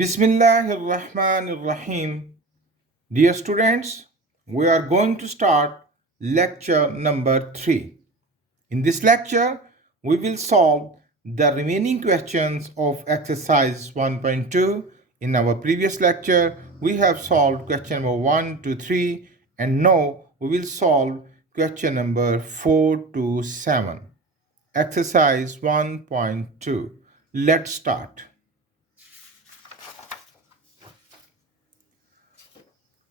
Bismillahirrahmanirrahim. Dear students, we are going to start lecture number 3. In this lecture, we will solve the remaining questions of exercise 1.2. In our previous lecture, we have solved question number 1 to 3, and now we will solve question number 4 to 7. Exercise 1.2. Let's start.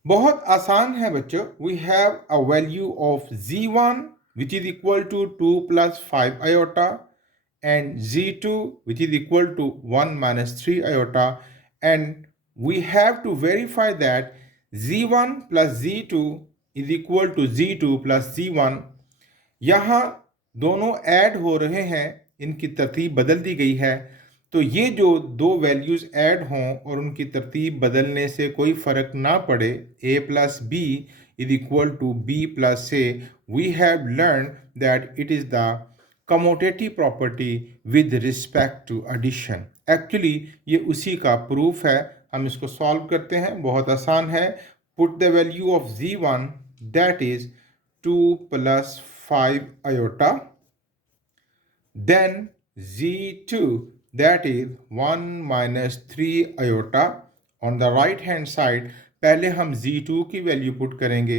बहुत आसान है बच्चों. We have a value of z1 which is equal to 2 plus 5 iota and z2 which is equal to 1 minus 3 iota, and we have to verify that z1 plus z2 is equal to z2 plus z1. यहाँ दोनों add हो रहे हैं, इनकी तरतीब बदल दी गई है. तो ये जो दो वैल्यूज़ ऐड हों और उनकी तरतीब बदलने से कोई फ़र्क ना पड़े, a plus B is equal to B plus A, we have learn that it is the commutative property with respect to addition. Actually ये उसी का प्रूफ है. हम इसको सॉल्व करते हैं, बहुत आसान है. Put the value of z1 that is 2 plus 5 iota, then z2 that is 1 minus 3 iota. On the right hand side पहले हम z2 की वैल्यू पुट करेंगे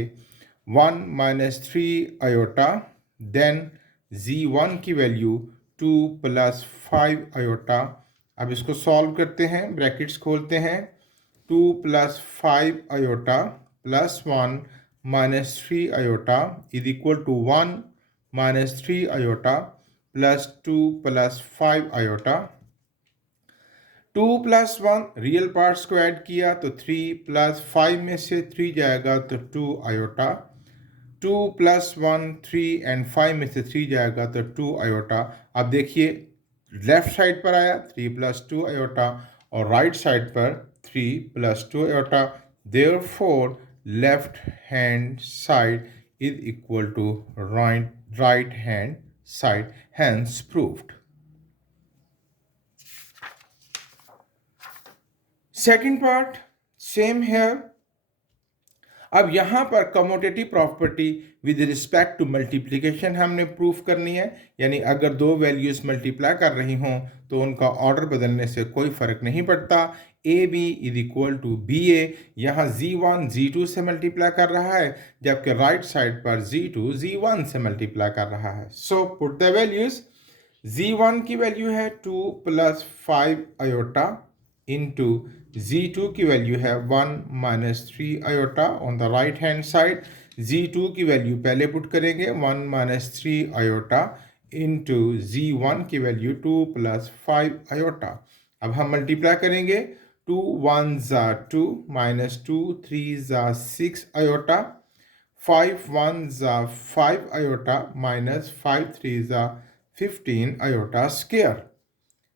1 minus 3 iota, then z1 की वैल्यू 2 plus 5 iota. अब इसको सॉल्व करते हैं, brackets खोलते हैं. 2 plus 5 iota plus 1 minus 3 iota is equal to 1 minus 3 iota plus 2 plus 5 iota. 2 plus 1 real parts को ऐड किया तो 3 plus 5 में से 3 जाएगा तो 2 iota. 2 plus 1 3 and 5 में से 3 जाएगा तो 2 iota. अब देखिए लेफ्ट साइड पर आया 3 plus 2 iota और राइट साइड पर 3 plus 2 iota. Therefore, left hand side is equal to right hand side, hence proved. Second part, same here. अब यहाँ पर commutative property with respect to multiplication हमने प्रूफ करनी है. यानी अगर दो वैल्यूज मल्टीप्लाई कर रही हों तो उनका ऑर्डर बदलने से कोई फ़र्क नहीं पड़ता. A B is equal to B A. यहाँ z1 z2 से मल्टीप्लाई कर रहा है, जबकि राइट साइड पर z2 z1 से मल्टीप्लाई कर रहा है. सो पुट द वैल्यूज. z1 की वैल्यू है 2 plus 5 iota into z2 की वैल्यू है 1 minus 3 iota. On the right hand side z2 की वैल्यू पहले पुट करेंगे 1 minus 3 iota into z1 की वैल्यू 2 plus 5 iota. अब हम मल्टीप्लाई करेंगे. 2 1s are 2 minus 2 3s are 6 iota. 5 1s are 5 iota minus 5 3s are 15 iota square.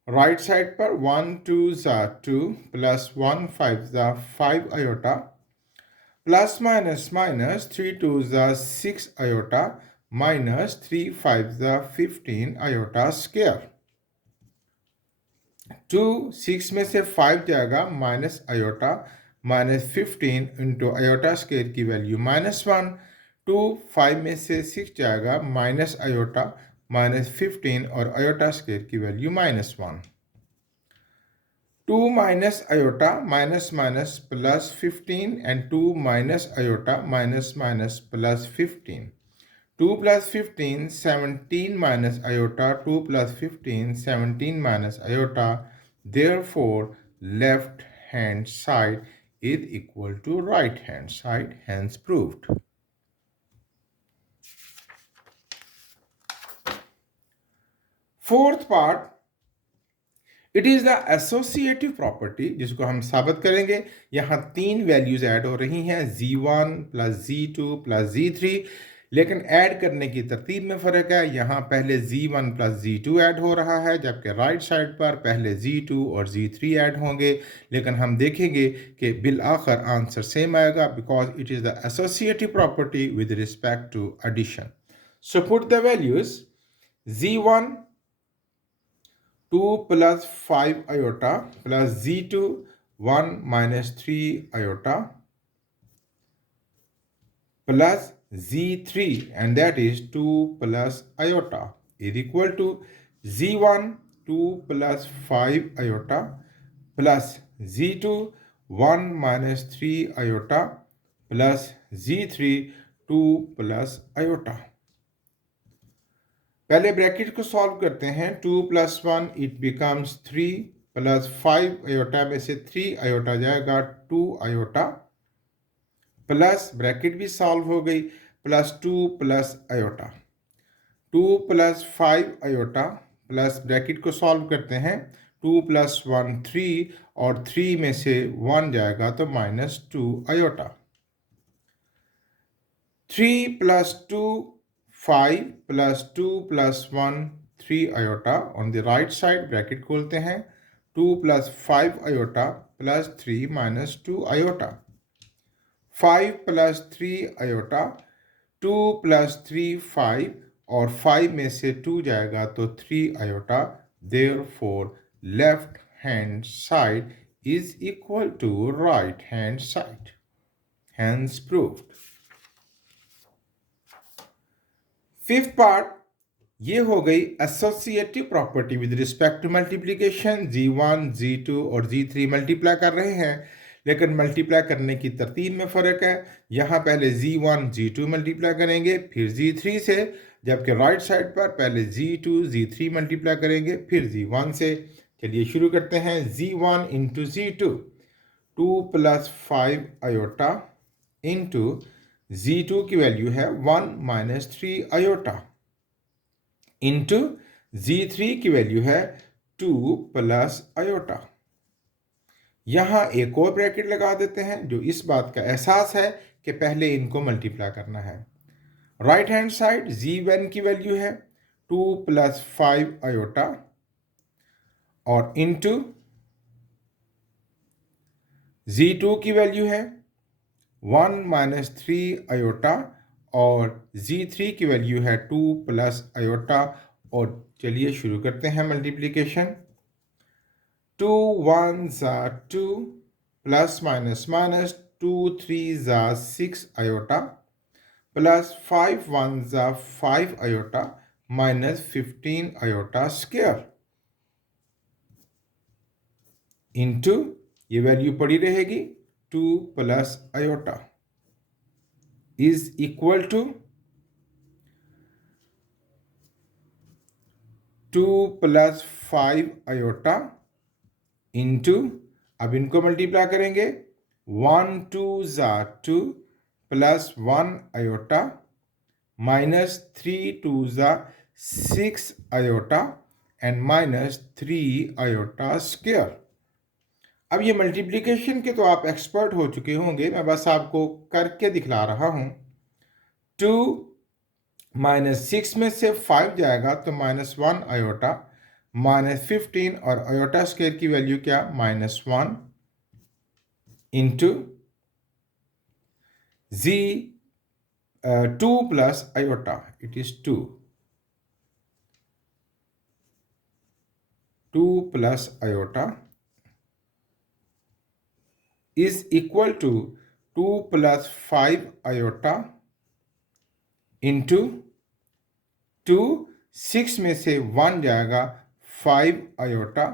Right side पर 1 2s are 2 plus 1 5s are 5 iota plus minus minus 3 2s are 6 iota minus 3 5s are 15 iota square. 2 6 में से 5 जाएगा minus iota minus 15 into iota square की value -1. 2 5 में से 6 जाएगा minus iota minus 15 और iota square की value -1. 2 minus iota minus minus plus 15 and 2 minus iota minus minus plus 15. 2 plus 15 17 minus iota, 2 plus 15 17 minus iota. Therefore, left hand side is equal to right hand side, hence proved. Fourth part, it is the associative property, जिसको हम साबित करेंगे. यहाँ तीन values add हो रही हैं, z1 plus z2 plus z3, लेकिन ऐड करने की तरतीब में फ़र्क है. यहाँ पहले z1 प्लस z2 ऐड हो रहा है, जबकि राइट साइड पर पहले z2 और z3 ऐड होंगे. लेकिन हम देखेंगे कि बिल आखिर आंसर सेम आएगा, because it is the associative property with respect to addition. So put the values. z1 2 plus 5 iota plus z2 1 minus 3 iota plus Z3, and that is 2 plus iota, is equal to Z1 2 plus 5 iota plus Z2 1 minus 3 iota plus Z3 2 plus iota. पहले bracket को solve करते हैं. 2 plus 1 it becomes 3 plus 5 iota में से 3 iota जाएगा 2 iota plus bracket भी solve हो गई plus 2 plus iota 2 plus 5 iota plus bracket को सॉल्व करते हैं 2 प्लस 1 3 और 3 में से 1 जाएगा तो minus 2 iota 3 plus 2 5 plus 2 plus 1 3 iota on the right side bracket खोलते हैं 2 plus 5 iota plus 3 minus 2 iota 5 plus 3 iota 2 plus 3 5 और 5 में से 2 जाएगा तो 3 iota therefore left hand side is equal to right hand side hence proved. Fifth part ये हो गई associative property with respect to multiplication. Z1 Z2 और Z3 multiply कर रहे हैं लेकिन मल्टीप्लाई करने की तरतीब में फ़र्क है. यहाँ पहले Z1 Z2 मल्टीप्लाई करेंगे फिर Z3 से, जबकि राइट साइड पर पहले Z2 Z3 मल्टीप्लाई करेंगे फिर Z1 से. चलिए शुरू करते हैं. Z1 into Z2 2 plus 5 iota into Z2 की वैल्यू है 1 माइनस 3 आयोटा इंटू Z3 की वैल्यू है 2 प्लस आयोटा. यहां एक और ब्रैकेट लगा देते हैं जो इस बात का एहसास है कि पहले इनको मल्टीप्लाई करना है. राइट हैंड साइड Z1 की वैल्यू है 2 प्लस 5 आयोटा और इंटू Z2 की वैल्यू है 1 माइनस 3 आयोटा और Z3 की वैल्यू है 2 प्लस आयोटा. और चलिए शुरू करते हैं मल्टीप्लिकेशन. 2 1 ज़ा 2 प्लस माइनस माइनस 2 3 ज़ा 6 आयोटा प्लस 5 1 ज़ा 5 iota minus 15 iota square into ये वैल्यू पड़ी रहेगी 2 plus iota is equal to 2 plus 5 iota into, अब इनको मल्टीप्लाई करेंगे 1 2 ज़ा 2 प्लस 1 आयोटा माइनस 3 2 ज़ा 6 iota and minus 3 iota square. अब ये मल्टीप्लिकेशन के तो आप एक्सपर्ट हो चुके होंगे, मैं बस आपको करके दिखला रहा हूं. 2 माइनस 6 में से 5 जाएगा तो माइनस 1 आयोटा माइनस 15 और आयोटा स्क्वायर की वैल्यू क्या minus 1 into Z 2 plus iota it is 2 plus iota is equal to 2 plus 5 iota into 2 6 में से 1 जाएगा 5 iota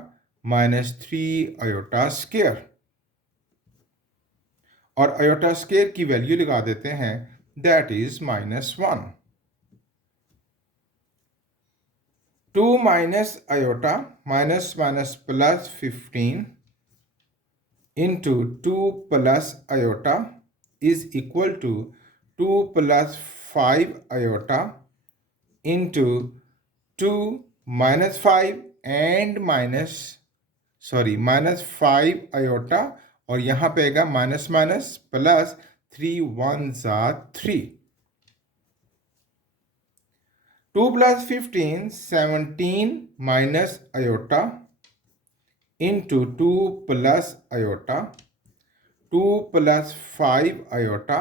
माइनस 3 iota स्क्वायर और iota स्क्वायर की वैल्यू लगा देते हैं that is minus 1. 2 minus iota minus minus plus 15 into 2 plus iota is equal to 2 plus 5 iota into 2 minus 5 and minus 5 iota और यहाँ पे आएगा माइनस माइनस प्लस 3 1 ज़ा 3. 2 plus 15 17 minus iota into 2 plus iota 2 plus 5 iota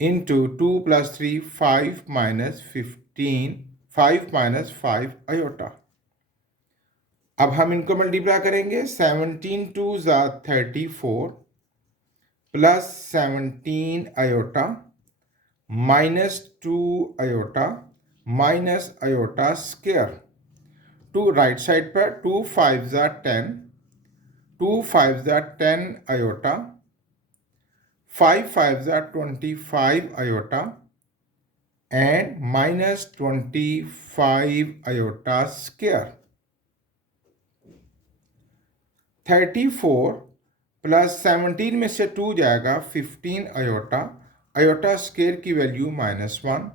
into 2 plus 3 5 minus 15 5 minus 5 iota. अब हम इनको multiply करेंगे। 17 two ज़ा 34 प्लस 17 आयोटा minus 2 iota minus iota square. To right side पर 2 5 ज़ा 10, 2 5 ज़ा 10 आयोटा, 5 5 ज़ा 25 iota and minus 25 iota square। 34 plus 17 में से 2 जाएगा 15 आयोटा, आयोटा स्क्वायर की वैल्यू -1।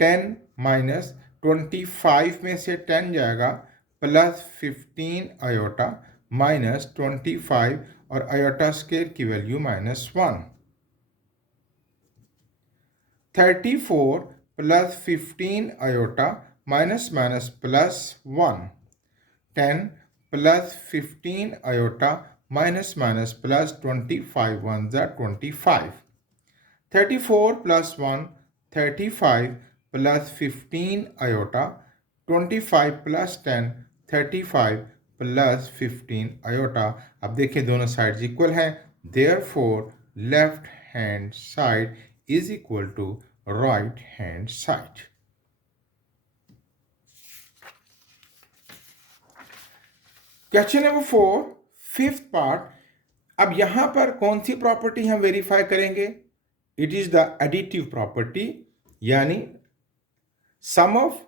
10 माइनस 25 में से 10 जाएगा प्लस 15 आयोटा माइनस 25 और आयोटा स्क्वायर की value -1। 34 plus 15 iota minus minus plus 1। 10 plus 15 iota minus minus plus 25 1 ज़ा 25। 34 plus 1 35 plus 15 iota 25 plus 10 35 plus 15 iota. अब देखिए दोनों साइड्स इक्वल हैं, therefore left hand side is equal to right hand side। Question number 4 fifth part. अब यहां पर कौन सी property हम वेरीफाई करेंगे? It is the additive property, यानी sum of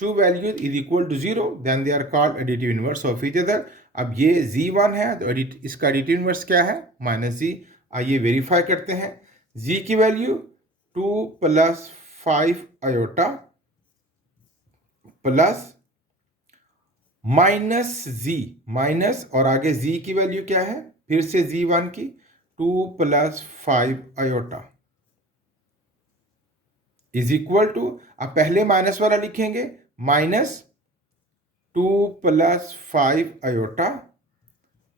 two values is equal to 0 then they are called additive inverse of each other. अब ये z1 है तो इसका एडिटिव इनवर्स क्या है? -z। आइए वेरीफाई करते हैं। z की value 2 plus 5 iota plus minus z, minus और आगे z की वैल्यू क्या है? फिर से z1 की 2 plus 5 iota is equal to, अब पहले माइनस वाला लिखेंगे, -2 प्लस 5 आयोटा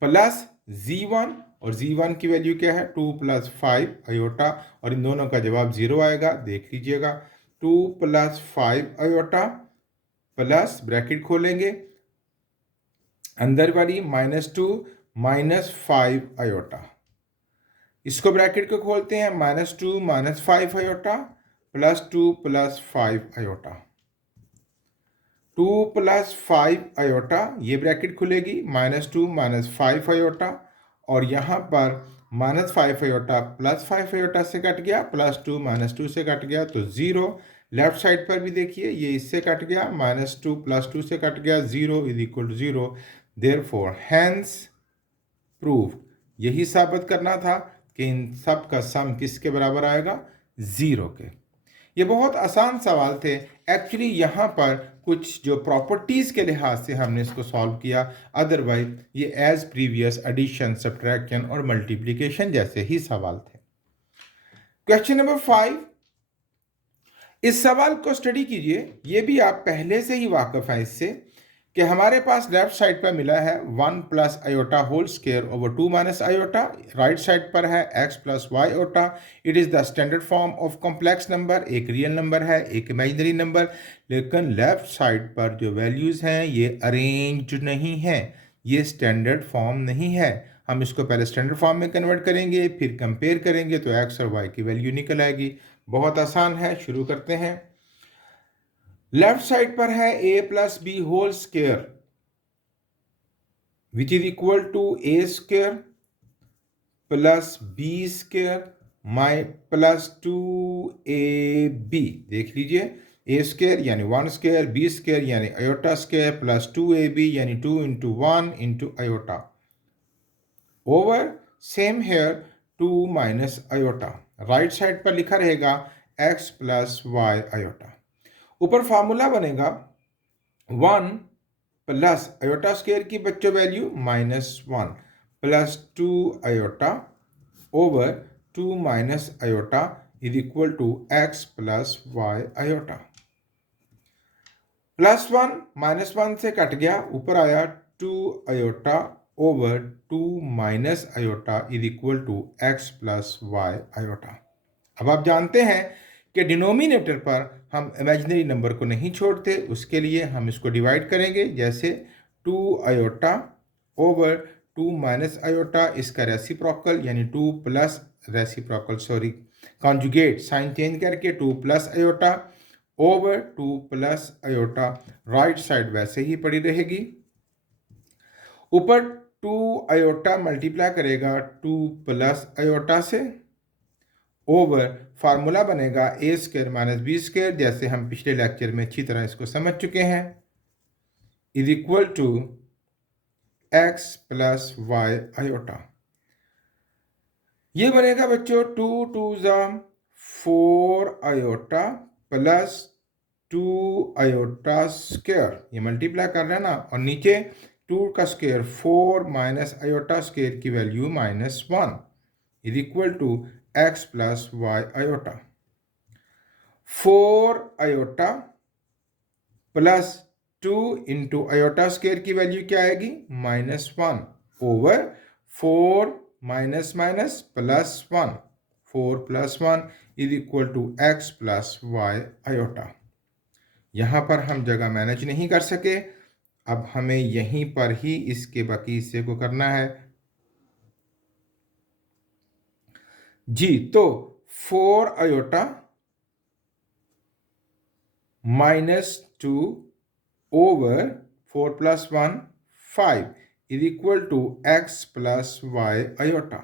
प्लस z1, और z1 की वैल्यू क्या है? 2 प्लस 5 आयोटा, और इन दोनों का जवाब 0 आएगा, देख लीजिएगा। 2 प्लस 5 आयोटा प्लस ब्रैकेट खोलेंगे, अंदर वाली -2 माइनस 5 आयोटा, इसको ब्रैकेट को खोलते हैं, -2 minus 5 iota plus 2 plus 5 iota. 2 plus 5 iota, ये ब्रैकेट खुलेगी, -2 माइनस 5 आयोटा, और यहाँ पर -5 आयोटा प्लस 5 आयोटा से कट गया, +2 -2 से कट गया तो 0। लेफ्ट साइड पर भी देखिए, ये इससे कट गया, -2 + 2 से कट गया, 0 is equal to 0। Therefore hence prove, यही साबित करना था कि इन सब का सम किसके बराबर आएगा? 0 के। ये बहुत आसान सवाल थे। एक्चुअली यहाँ पर कुछ जो प्रॉपर्टीज़ के लिहाज से हमने इसको सॉल्व किया, अदरवाइज ये एज प्रीवियस एडिशन, सब्ट्रैक्शन और मल्टीप्लिकेशन जैसे ही सवाल थे। क्वेश्चन नंबर 5, इस सवाल को स्टडी कीजिए। ये भी आप पहले से ही वाकिफ हैं इससे कि हमारे पास लेफ्ट साइड पर मिला है 1 plus iota whole square over 2 minus iota, right side पर है x plus Y iota. It is the standard form of complex number, एक रियल नंबर है, एक इमेजिनरी नंबर, लेकिन लेफ्ट साइड पर जो वैल्यूज़ हैं ये अरेंज्ड नहीं है, ये स्टैंडर्ड फॉर्म नहीं है। हम इसको पहले स्टैंडर्ड फॉर्म में कन्वर्ट करेंगे, फिर कंपेयर करेंगे तो x और y की वैल्यू निकल आएगी। बहुत आसान है, शुरू करते हैं। लेफ्ट साइड पर है a plus B whole square which is equal to a square plus B square my plus 2ab। देख लीजिए, a स्क्वायर यानी 1 स्क्वायर, b स्क्वायर यानी आयोटा स्क्वायर, प्लस 2ab यानी 2 × 1 × iota over same here 2 minus iota. Right side पर लिखा रहेगा x plus Y iota. ऊपर formula बनेगा 1 प्लस आयोटा स्क्वायर की बच्चों value -1 plus 2 iota over 2 minus iota is equal to x plus Y iota. +1 -1 से cut गया, ऊपर आया 2 iota over 2 minus iota is equal to x plus Y iota. अब आप जानते हैं कि डिनोमिनेटर पर हम इमेजिनरी नंबर को नहीं छोड़ते, उसके लिए हम इसको डिवाइड करेंगे। जैसे 2 आयोटा ओवर 2 माइनस आयोटा, इसका रेसिप्रोकल यानी 2 plus reciprocal sorry conjugate sign change करके 2 plus iota over 2 plus iota, right side वैसे ही पड़ी रहेगी। ऊपर 2 आयोटा मल्टीप्लाई करेगा 2 प्लस आयोटा से ओवर फार्मूला बनेगा ए स्क्वायर माइनस बी स्क्वायर, जैसे हम पिछले लेक्चर में अच्छी तरह इसको समझ चुके हैं, is equal to X plus Y iota. ये बनेगा बच्चों 2 2 4 आयोटा प्लस 2 आयोटा स्क्वायर, ये मल्टीप्लाई कर रहे हैं ना, और नीचे 2 का स्क्वायर 4 माइनस आयोटा स्क्वायर की value -1 is equal to X plus Y iota. 4 iota plus 2 into iota square की वैल्यू क्या आएगी -1 over 4 minus minus plus 1, 4 plus 1 is equal to X plus Y iota. यहाँ पर हम जगह मैनेज नहीं कर सके, अब हमें यहीं पर ही इसके बाकी हिस्से को करना है जी। तो 4 iota -2 over 4 plus 1 5 is equal to X plus Y iota.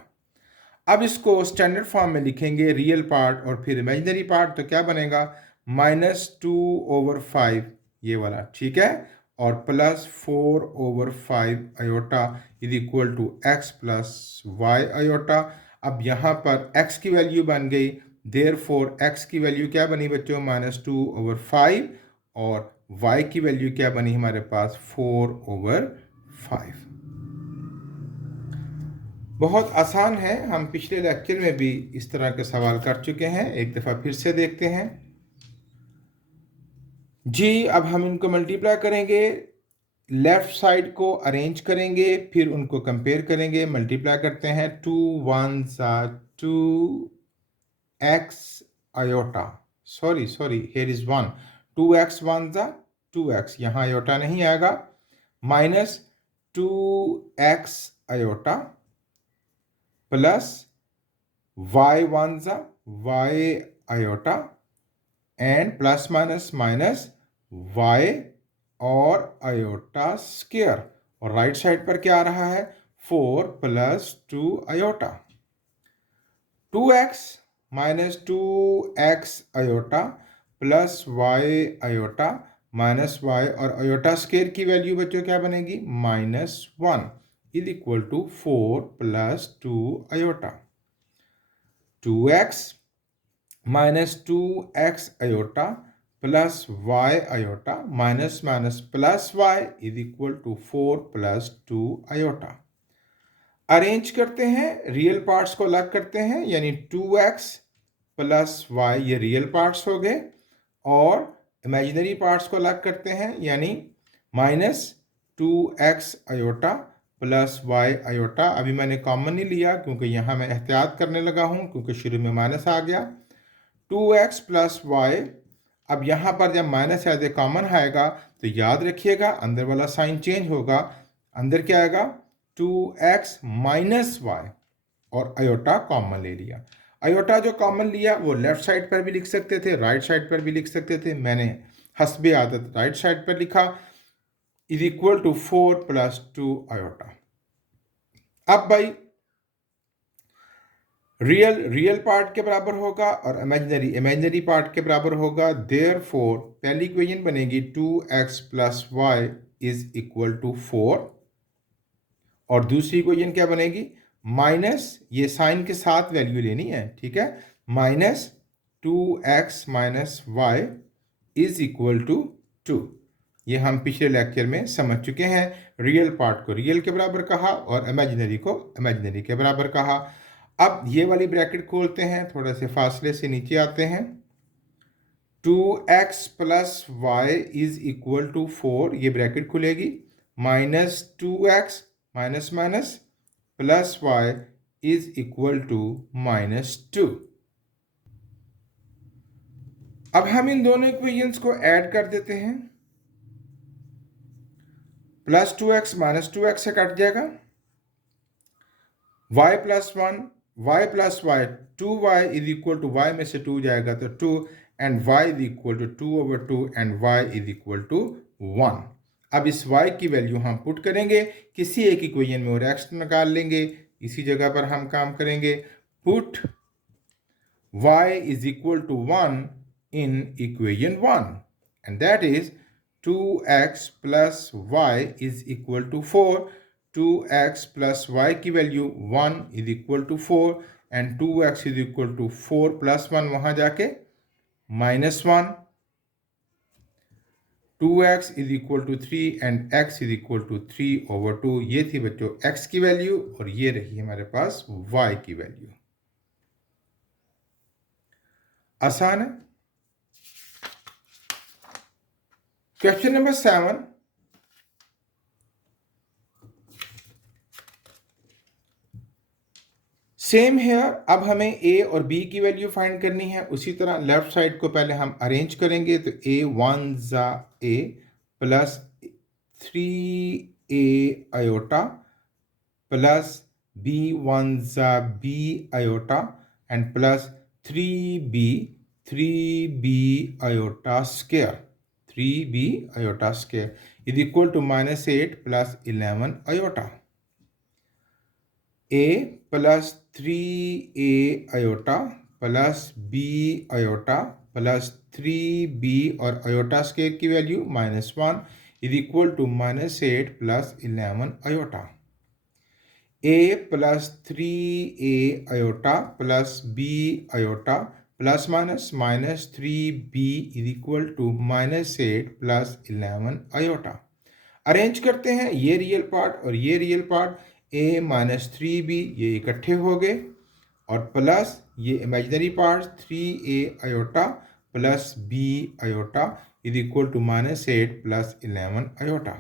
अब इसको स्टैंडर्ड फॉर्म में लिखेंगे, रियल पार्ट और फिर इमेजिनरी पार्ट, तो क्या बनेगा -2 ओवर 5 ये वाला, ठीक है, और plus 4 over 5 iota is equal to X plus Y iota. अब यहाँ पर x की वैल्यू बन गई, देयरफॉर x की वैल्यू क्या बनी बच्चों -2 ओवर 5, और y की वैल्यू क्या बनी हमारे पास 4 ओवर 5। बहुत आसान है, हम पिछले लेक्चर में भी इस तरह के सवाल कर चुके हैं, एक दफ़ा फिर से देखते हैं जी। अब हम इनको मल्टीप्लाई करेंगे, लेफ्ट साइड को अरेंज करेंगे, फिर उनको कंपेयर करेंगे, मल्टीप्लाई करते हैं 2 1 2 X iota, sorry here is 1, 2x 1 2x, यहाँ आयोटा नहीं आएगा, minus 2x iota plus y 1 y iota and plus minus minus y और आयोटा स्क्वायर, और राइट साइड पर क्या आ रहा है 4 plus 2 iota, 2x minus 2x iota plus y iota minus y और आयोटा स्क्वायर की वैल्यू बच्चों क्या बनेगी -1 is equal to 4 plus 2 iota, 2x minus 2x iota plus y iota minus minus plus y is equal to 4 plus 2 iota. Arrange करते हैं, real parts को अलग करते हैं, यानी 2x प्लस y ये रियल पार्ट्स हो गए, और इमेजिनरी पार्ट्स को अलग करते हैं, यानी -2x iota plus y iota. अभी मैंने कॉमन नहीं लिया क्योंकि यहाँ मैं एहतियात करने लगा हूँ, क्योंकि शुरू में माइनस आ गया, 2x प्लस वाई। अब यहाँ पर जब माइनस एज ए कॉमन आएगा तो याद रखिएगा अंदर वाला साइन चेंज होगा, अंदर क्या आएगा 2x माइनस वाई, और आयोटा कॉमन ले लिया। आयोटा जो कॉमन लिया वो लेफ्ट साइड पर भी लिख सकते थे, राइट साइड पर भी लिख सकते थे, मैंने हस्बे आदत राइट साइड पर लिखा, is equal to 4 plus 2 iota. अब भाई रियल पार्ट के बराबर होगा और इमेजिनरी पार्ट के बराबर होगा, देयरफॉर पहली इक्वेशन बनेगी 2x plus Y is equal to 4, और दूसरी इक्वेशन क्या बनेगी माइनस, ये साइन के साथ वैल्यू लेनी है, ठीक है, minus 2x minus Y is equal to 2। ये हम पिछले लेक्चर में समझ चुके हैं, रियल पार्ट को रियल के बराबर कहा और इमेजिनरी को इमेजिनरी के बराबर कहा। अब ये वाली ब्रैकेट खोलते हैं, थोड़े से फासले से नीचे आते हैं, 2x plus Y is equal to 4, ये ब्रैकेट खुलेगी, minus 2x minus minus plus Y is equal to -2। अब हम इन दोनों इक्वेशंस को ऐड कर देते हैं, प्लस 2x माइनस 2x से कट जाएगा, y plus 1, y plus Y, 2y is equal to y में से 2 जाएगा तो 2 and y is equal to 2/2 and y is equal to 1। अब इस y की वैल्यू हम पुट करेंगे किसी एक इक्वेशन में और x निकाल लेंगे, इसी जगह पर हम काम करेंगे। Put y is equal to 1 in equation 1 and that is 2x plus y is equal to 4। 2x plus y की value 1 is equal to 4 and 2x is equal to 4 plus 1 वहां जाके -1। 2x is equal to 3 and x is equal to 3/2। ये थी बच्चों x की value और ये रही हमारे पास y की वैल्यू। आसान है। Question number 7, same here. अब हमें a और b की वैल्यू फाइंड करनी है। उसी तरह लेफ्ट साइड को पहले हम अरेंज करेंगे तो a1 ज़ा a plus 3a iota plus b1 ज़ा b iota and plus 3b iota square, 3b iota square is equal to -8 plus 11 iota. a plus 3a iota plus b iota plus 3b और iota square की value -1 is equal to -8 plus 11 iota. a plus 3a iota plus b iota plus minus 3b is equal to -8 plus 11 iota. Arrange करते हैं ये real part और ये real part, a minus 3b ये इकट्ठे हो गए और प्लस ये imaginary part 3a iota plus b iota is equal to -8 plus 11 iota.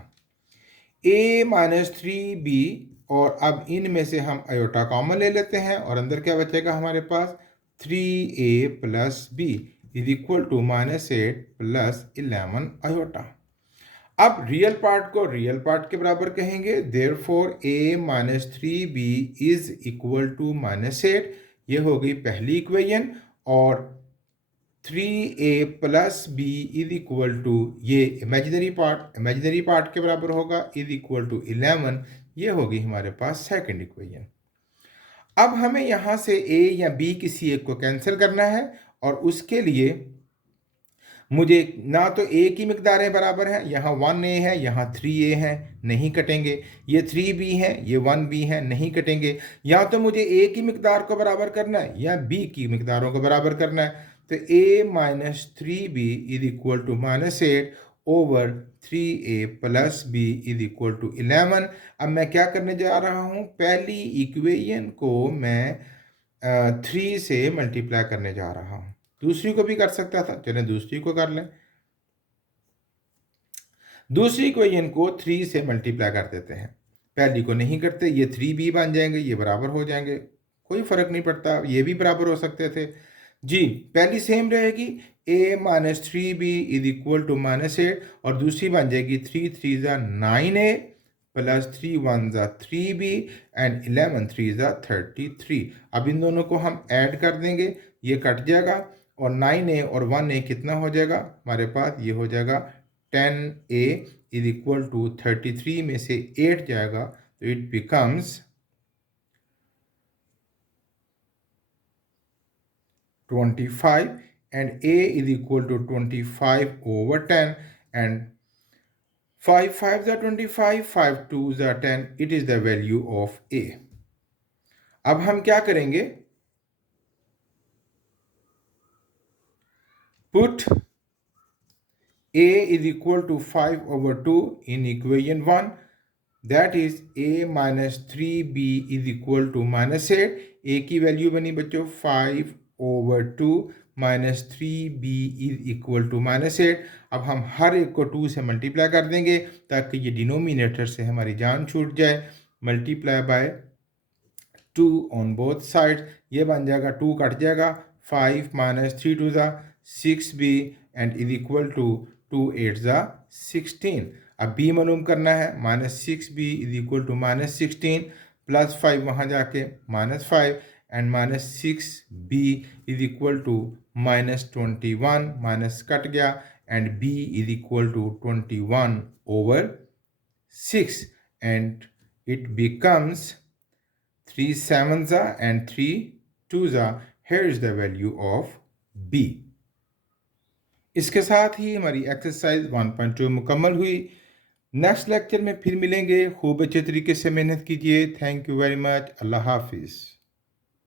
a minus 3b और अब इनमें से हम आयोटा कॉमन ले लेते हैं और अंदर क्या बचेगा हमारे पास 3a plus b is equal to -8 plus 11 iota. अब रियल पार्ट को रियल पार्ट के बराबर कहेंगे, therefore a minus 3b is equal to -8। ये हो गई पहली इक्वेशन और 3a plus b is equal to ये इमेजिनरी पार्ट के बराबर होगा इज इक्वल टू 11। ये होगी हमारे पास सेकंड इक्वेशन। अब हमें यहाँ से a या b किसी एक को कैंसिल करना है और उसके लिए मुझे ना तो a की मिकदारें बराबर हैं, यहाँ 1a है यहाँ 3a है, नहीं कटेंगे। ये 3b है ये 1b है, नहीं कटेंगे। या तो मुझे a की मिकदार को बराबर करना है या b की मिकदारों को बराबर करना है। तो a minus 3b is equal to -8 over 3a plus b is equal to 11। अब मैं क्या करने जा रहा हूँ, पहली इक्वेशन को मैं 3 से मल्टीप्लाई करने जा रहा हूँ। दूसरी को भी कर सकता था, चलें दूसरी को कर लें। दूसरी इक्वेशन को 3 से मल्टीप्लाई कर देते हैं, पहली को नहीं करते। ये 3b बन जाएंगे, ये बराबर हो जाएंगे, कोई फर्क नहीं पड़ता, ये भी बराबर हो सकते थे जी। पहली सेम रहेगी a minus 3b is equal to -8 और दूसरी बन जाएगी 3 3 ज़ा 9a प्लस 3 1 ज़ा 3b एंड 11 3 ज़ा 33। अब इन दोनों को हम ऐड कर देंगे, ये कट जाएगा और 9a और 1a कितना हो जाएगा हमारे पास, ये हो जाएगा 10a इज इक्वल टू 33 में से 8 जाएगा तो it becomes 25 and a is equal to 25 over 10 and 5 5 are 25, 5 2s are 10, it is the value of a। अब हम क्या करेंगे, put a is equal to 5 over 2 in equation 1, that is a minus 3b is equal to -8। a की value बनी बच्चों 5 over 2 minus 3b is equal to -8। अब हम हर एक को 2 से मल्टीप्लाई कर देंगे ताकि ये डिनोमिनेटर से हमारी जान छूट जाए। Multiply by 2 on both side, ये बन जाएगा 2 कट जाएगा, 5 माइनस 3 2 ज़ा 6b and is equal to 2 8 ज़ा 16। अब b मालूम करना है, -6b is equal to -16 plus 5 वहाँ जाके -5 and -6b is equal to -21 minus cut गया and b is equal to 21/6 and it becomes 3 sevens are and 3 twos are. Here is the value of b. इसके साथ ही हमारी exercise 1.2 मुकम्मल हुई। Next lecture में फिर मिलेंगे। खूब अच्छे तरीके से मेहनत कीजिए। Thank you very much. Allah हाफिज़।